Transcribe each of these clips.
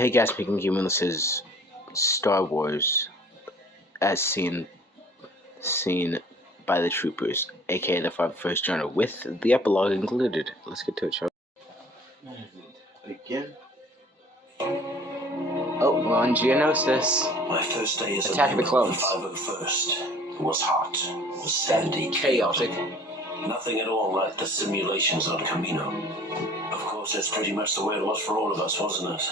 Hey guys, speaking human, this is Star Wars as seen by the troopers, aka the 51st Journal, with the epilogue included. Let's get to it, shall we? Again? Oh, we're on Geonosis. My first day as Attack a of the member Clones. of the 501st. It was hot, it was sandy, Chaotic. Nothing at all like the simulations on Camino. Of course, that's pretty much the way it was for all of us, wasn't it?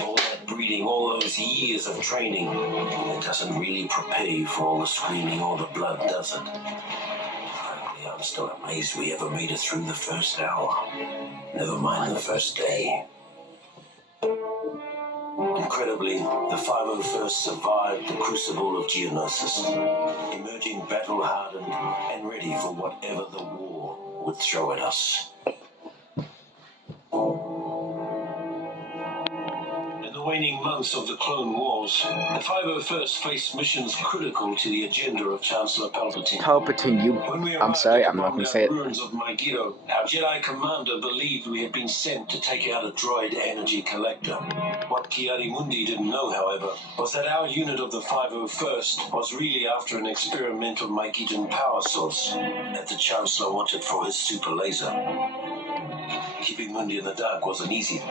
All that breeding, all those years of training, it doesn't really prepare you for all the screaming or the blood, does it? Frankly, I'm still amazed we ever made it through the first hour. Never mind the first day. Incredibly, the 501st survived the crucible of Geonosis, emerging battle-hardened and ready for whatever the war would throw at us. In the waning months of the Clone Wars, the 501st faced missions critical to the agenda of Chancellor Palpatine. I'm sorry, I'm not going to say it. Ruins of Megiddo, our Jedi commander believed we had been sent to take out a droid energy collector. What Ki-Adi-Mundi didn't know, however, was that our unit of the 501st was really after an experimental Megiddan power source that the Chancellor wanted for his super laser. Keeping Mundi in the dark wasn't easy.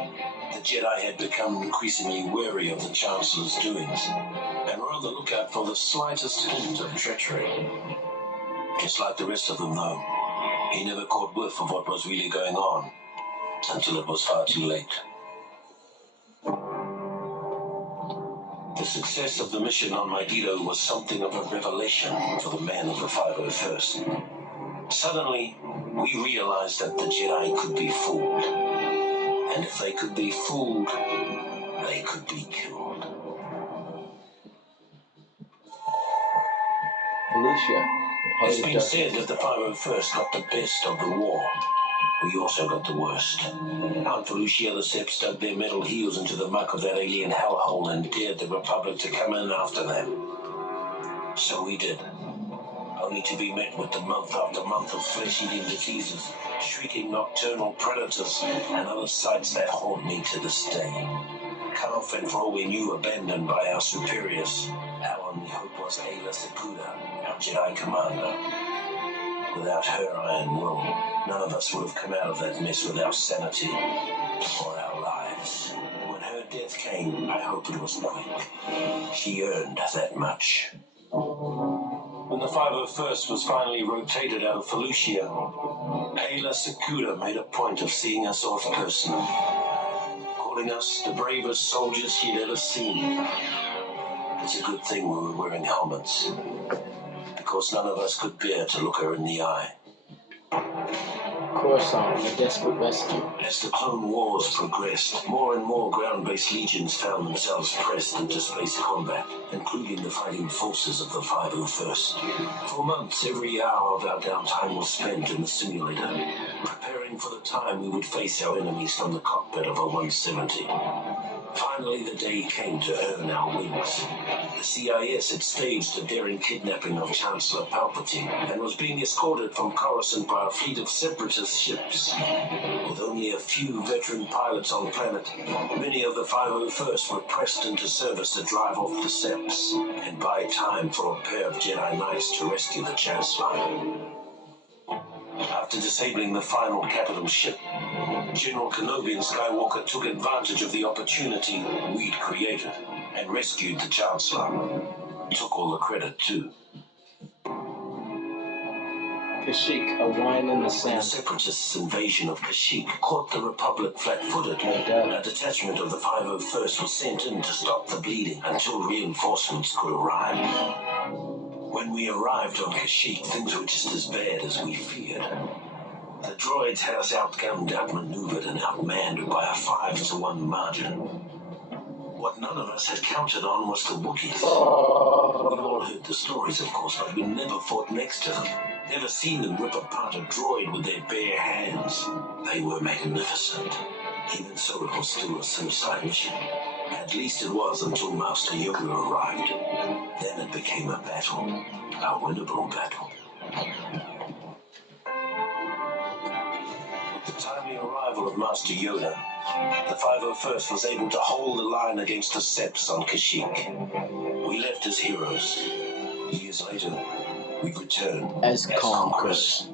The Jedi had become increasingly wary of the Chancellor's doings, and were on the lookout for the slightest hint of treachery. Just like the rest of them, though, he never caught whiff of what was really going on, until it was far too late. The success of the mission on Megiddo was something of a revelation for the men of the 501st. Suddenly, we realized that the Jedi could be fooled. And if they could be fooled, they could be killed. Felicia. It's been said that the 501st got the best of the war. We also got the worst. Aunt Felicia the Seps dug their metal heels into the muck of that alien hellhole and dared the Republic to come in after them. So we did. Only to be met with the month after month of flesh-eating diseases, shrieking nocturnal predators, and other sights that haunt me to this day. Cut off and, for all we knew, abandoned by our superiors. Our only hope was Aayla Secura, our Jedi commander. Without her iron will, none of us would have come out of that mess with our sanity or our lives. When her death came, I hope it was quick. She earned that much. When the 501st was finally rotated out of Felucia, Aayla Secura made a point of seeing us off personally, calling us the bravest soldiers she'd ever seen. It's a good thing we were wearing helmets, because none of us could bear to look her in the eye. Coruscant, a desperate rescue. As the Clone Wars progressed, more and more ground-based legions found themselves pressed into space combat, including the fighting forces of the 501st. For months, every hour of our downtime was spent in the simulator, preparing for the time we would face our enemies from the cockpit of a 170. Finally, the day came to earn our wings. The CIS had staged a daring kidnapping of Chancellor Palpatine and was being escorted from Coruscant by a fleet of separatist ships. With only a few veteran pilots on planet, many of the 501st were pressed into service to drive off the Seps and buy time for a pair of Jedi Knights to rescue the Chancellor. After disabling the final capital ship, General Kenobi and Skywalker took advantage of the opportunity we'd created and rescued the Chancellor. Took all the credit, too. Kashyyyk, a line in the When the sand. Separatists' invasion of Kashyyyk caught the Republic flat-footed, a detachment of the 501st was sent in to stop the bleeding until reinforcements could arrive. When we arrived on Kashyyyk, things were just as bad as we feared. The droids had us outgunned, outmaneuvered, and outmanned by a 5-1 margin. What none of us had counted on was the Wookiees. We'd all heard the stories, of course, but we'd never fought next to them. Never seen them rip apart a droid with their bare hands. They were magnificent. Even so, it was still a suicide mission. At least it was until Master Yoda arrived. Then it became a battle. A winnable battle. With the timely arrival of Master Yoda, The 501st was able to hold the line against the Seps on Kashyyyk. We left as heroes. Years later, we returned As conquerors.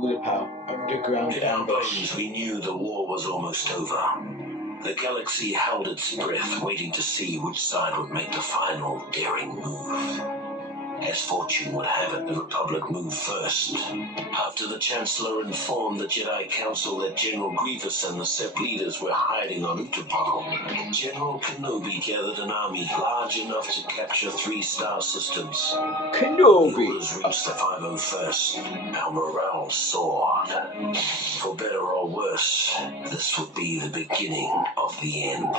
Udapau, underground In our ambush. bones, we knew the war was almost over. The galaxy held its breath, waiting to see which side would make the final daring move. As fortune would have it, the Republic moved first. After the Chancellor informed the Jedi Council that General Grievous and the Sept leaders were hiding on Utapau, General Kenobi gathered an army large enough to capture 3 star systems. The Kenobi! orders reached the 501st. Our morale soared. For better or worse, this would be the beginning of the end.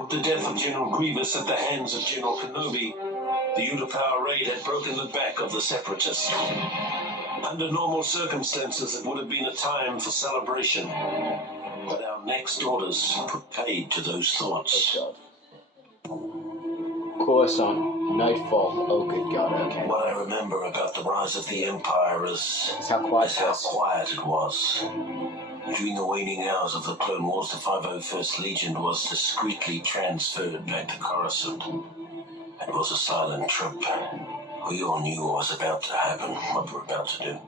With the death of General Grievous at the hands of General Kenobi, the Utapau raid had broken the back of the Separatists. Under normal circumstances, it would have been a time for celebration. But our next orders put paid to those thoughts. Oh God. Coruscant, nightfall. Oh good God, okay. What I remember about the rise of the Empire is That's how quiet is it how was. quiet it was. During the waning hours of the Clone Wars, the 501st Legion was discreetly transferred back to Coruscant. It was a silent trip. We all knew what was about to happen, what we're about to do.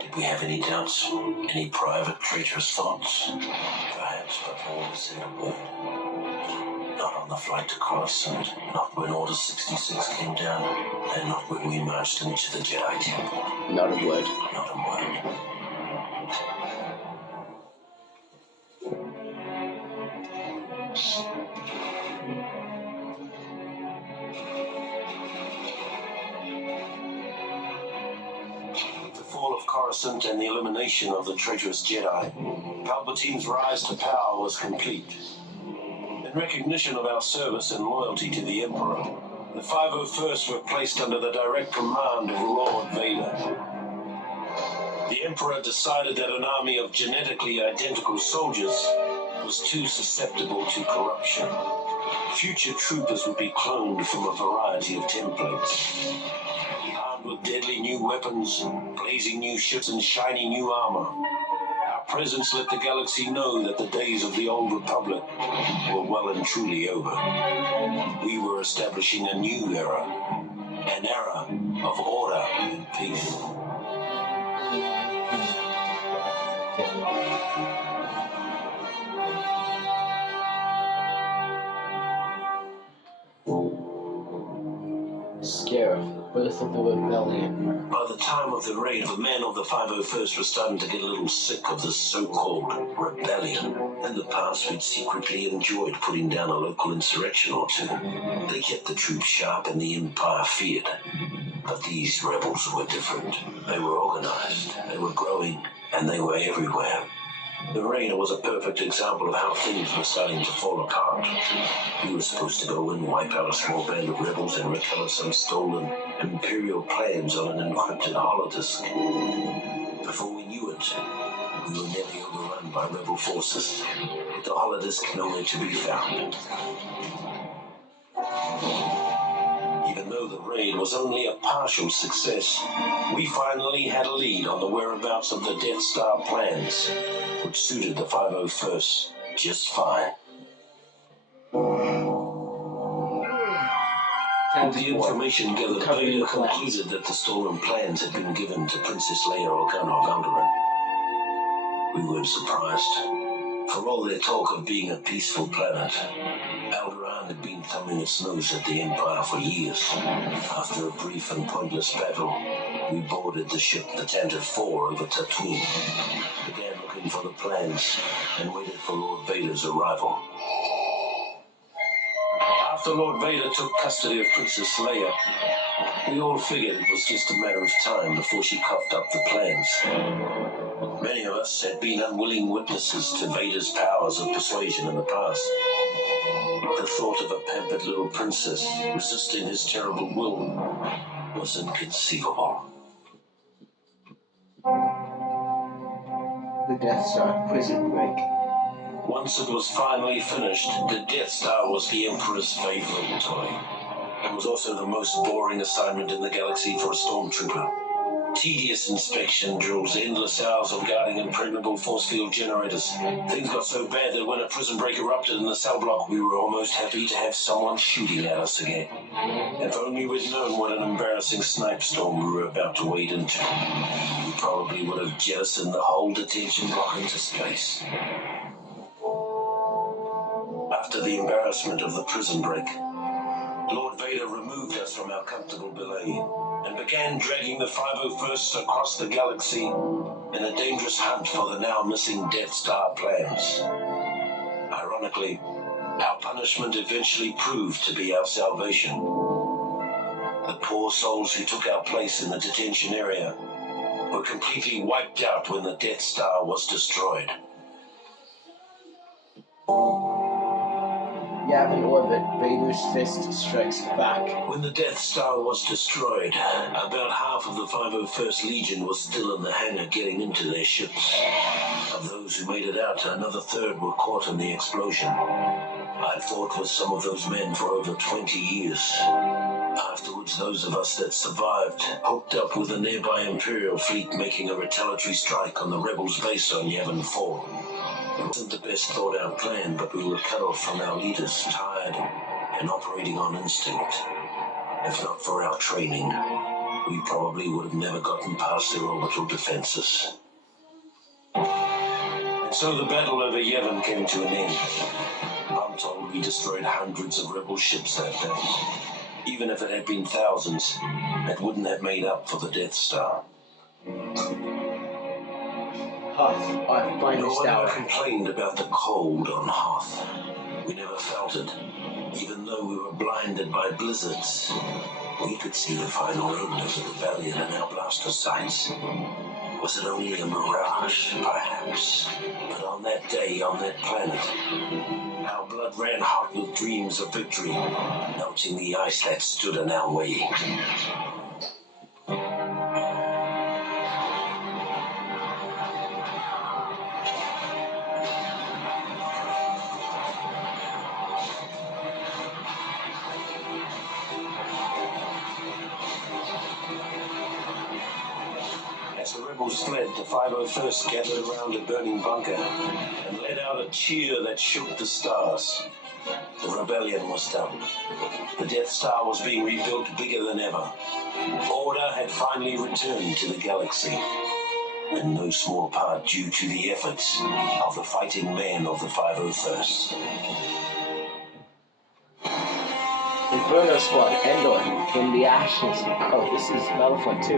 Did we have any doubts? Any private traitorous thoughts? Perhaps, but no one said a word. Not on the flight to Coruscant, not when Order 66 came down, and not when we marched into the Jedi Temple. Not a word. Not a word. With the fall of Coruscant and the elimination of the traitorous Jedi, Palpatine's rise to power was complete. In recognition of our service and loyalty to the Emperor, the 501st were placed under the direct command of Lord Vader. The Emperor decided that an army of genetically identical soldiers was too susceptible to corruption. Future troopers would be cloned from a variety of templates. Armed with deadly new weapons, blazing new ships, and shiny new armor, our presence let the galaxy know that the days of the old Republic were well and truly over. We were establishing a new era, an era of order and peace. Scarif, birth of the rebellion. By the time of the raid, the men of the 501st were starting to get a little sick of the so-called rebellion. In the past, we'd secretly enjoyed putting down a local insurrection or two. They kept the troops sharp and the Empire feared. But these rebels were different. They were organized, they were growing, and they were everywhere. The raid was a perfect example of how things were starting to fall apart. We were supposed to go and wipe out a small band of rebels and recover some stolen Imperial plans on an encrypted holodisk. Before we knew it, we were nearly overrun by rebel forces, with the holodisk nowhere to be found. Even though the raid was only a partial success, we finally had a lead on the whereabouts of the Death Star plans, which suited the 501st just fine. With the information gathered, Vader concluded that the stolen plans had been given to Princess Leia Organa of Alderaan. We weren't surprised. For all their talk of being a peaceful planet, Alderaan had been thumbing its nose at the Empire for years. After a brief and pointless battle, we boarded the ship the Tantive 4 over Tatooine, began looking for the plans, and waited for Lord Vader's arrival. After Lord Vader took custody of Princess Leia, we all figured it was just a matter of time before she coughed up the plans. Many of us had been unwilling witnesses to Vader's powers of persuasion in the past. The thought of a pampered little princess resisting his terrible will was inconceivable. The Death Star prison break. Once it was finally finished, the Death Star was the Emperor's favorite toy. It was also the most boring assignment in the galaxy for a stormtrooper. Tedious inspection drills, endless hours of guarding impregnable force field generators. Things got so bad that when a prison break erupted in the cell block, we were almost happy to have someone shooting at us again. If only we'd known what an embarrassing snipe storm we were about to wade into. We probably would have jettisoned the whole detention block into space. After the embarrassment of the prison break, Lord Vader removed us from our comfortable belay and began dragging the 501st across the galaxy in a dangerous hunt for the now missing Death Star plans. Ironically, our punishment eventually proved to be our salvation. The poor souls who took our place in the detention area were completely wiped out when the Death Star was destroyed. Yavin orbit, Vader's fist strikes back. When the Death Star was destroyed, about half of the 501st Legion was still in the hangar getting into their ships. Of those who made it out, another third were caught in the explosion. I'd fought with some of those men for over 20 years. Afterwards, those of us that survived hooked up with a nearby Imperial fleet making a retaliatory strike on the rebels' base on Yavin 4. It wasn't the best thought-out plan, but we were cut off from our leaders, tired, and operating on instinct. If not for our training, we probably would have never gotten past their orbital defenses. And so the battle over Yavin came to an end. I'm told we destroyed hundreds of rebel ships that day. Even if it had been thousands, it wouldn't have made up for the Death Star. Hoth, our finest No one hour. ever complained about the cold on Hoth. We never felt it, even though we were blinded by blizzards. We could see the final end of the rebellion in our blaster sights. Was it only a mirage, perhaps? But on that day, on that planet, our blood ran hot with dreams of victory, melting the ice that stood in our way. As the rebels fled, the 501st gathered around a burning bunker and let out a cheer that shook the stars. The rebellion was done. The Death Star was being rebuilt bigger than ever. Order had finally returned to the galaxy, in no small part due to the efforts of the fighting men of the 501st. Inferno Squad, Endor, in the ashes. Oh, this is Battlefront 2.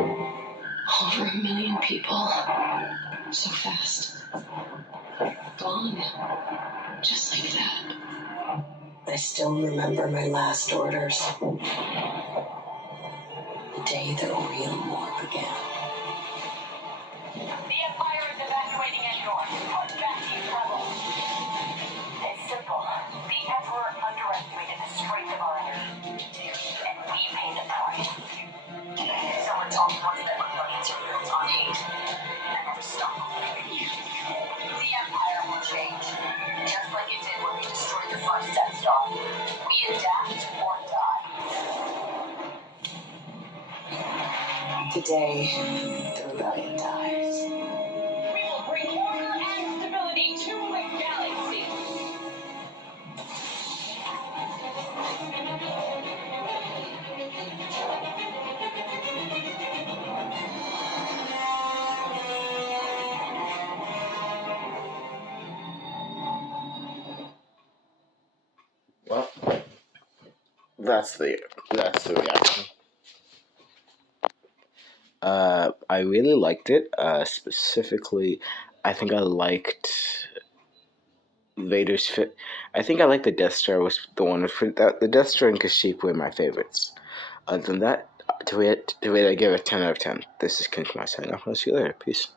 Over 1 million people. So fast. Gone. Just like that. I still remember my last orders. The day the real war began. The Empire is evacuating Endor. Put back these rebels. It's simple. The Emperor underestimated the strength of our energy. And we paid the price. Someone told me once that rebellions are built on hate. And never stop. The Empire will change. Just like it did when we destroyed the first Death Star. We adapt or die. Today, the rebellion dies. We will bring order and stability to the galaxy. Well, that's the reaction. I really liked it. Specifically, I think I liked Vader's fit. I think I liked the Death Star was the one that the Death Star and Kashyyyk were my favorites. Other than that, to it, I give it a 10 out of 10. This is King Knight signing off. I'll see you later. Peace.